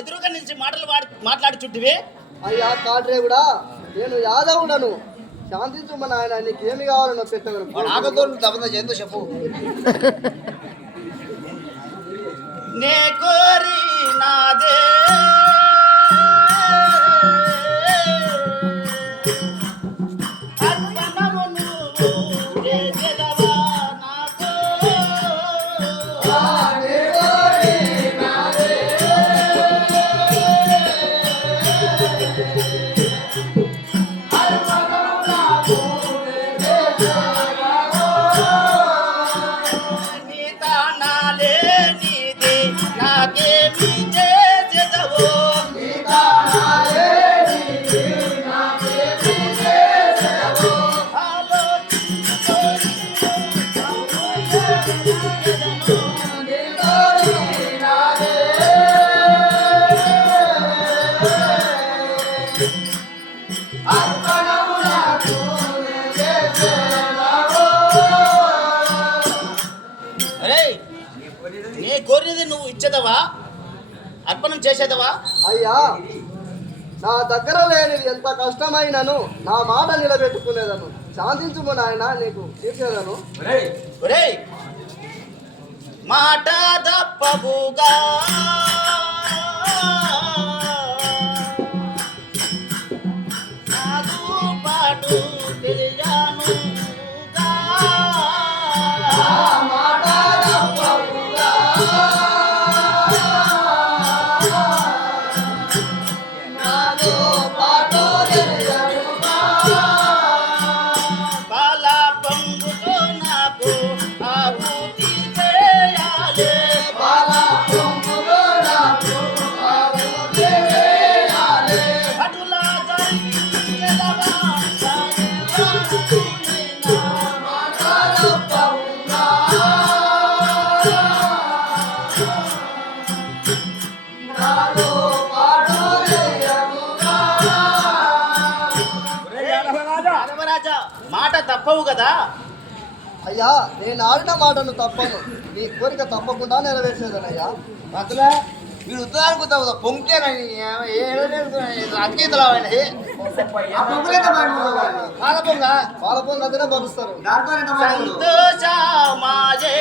ఎదురుగా నిలిచి మాట్లాడుచుంటివి. అయ్యా కాట్రే కూడా నేను యాదవుడను, శాంతించు నాయన, నీకేమి కావాలనో పెట్టగలను. ఆగదోళ్ళు తప్ప ఎంతో చెప్పు. నే కోరి నాదే కోరినది నువ్వు ఇచ్చేదవా, అర్పణం చేసేదవా? అయ్యా నా దగ్గర లేనిది ఎంత కష్టమైనను నా మాట నిలబెట్టుకునేదను. శాంతించుము నాయన, నీకు తీర్చేదను. మాట తప్పవుగా నాదు పాటు తెలియను మాట తప్పవు కదా. అయ్యా నేను ఆడిన మాటను తప్పను, నీ కోరిక తప్పకుండా నెరవేర్చేదనయ్యా. అసలు వీడు ఉత్తరానికి పొంకేనని అతికేతలా పాల పొంగ పాల పొంగ అదనే పరుస్తారు. సంతోషమాయే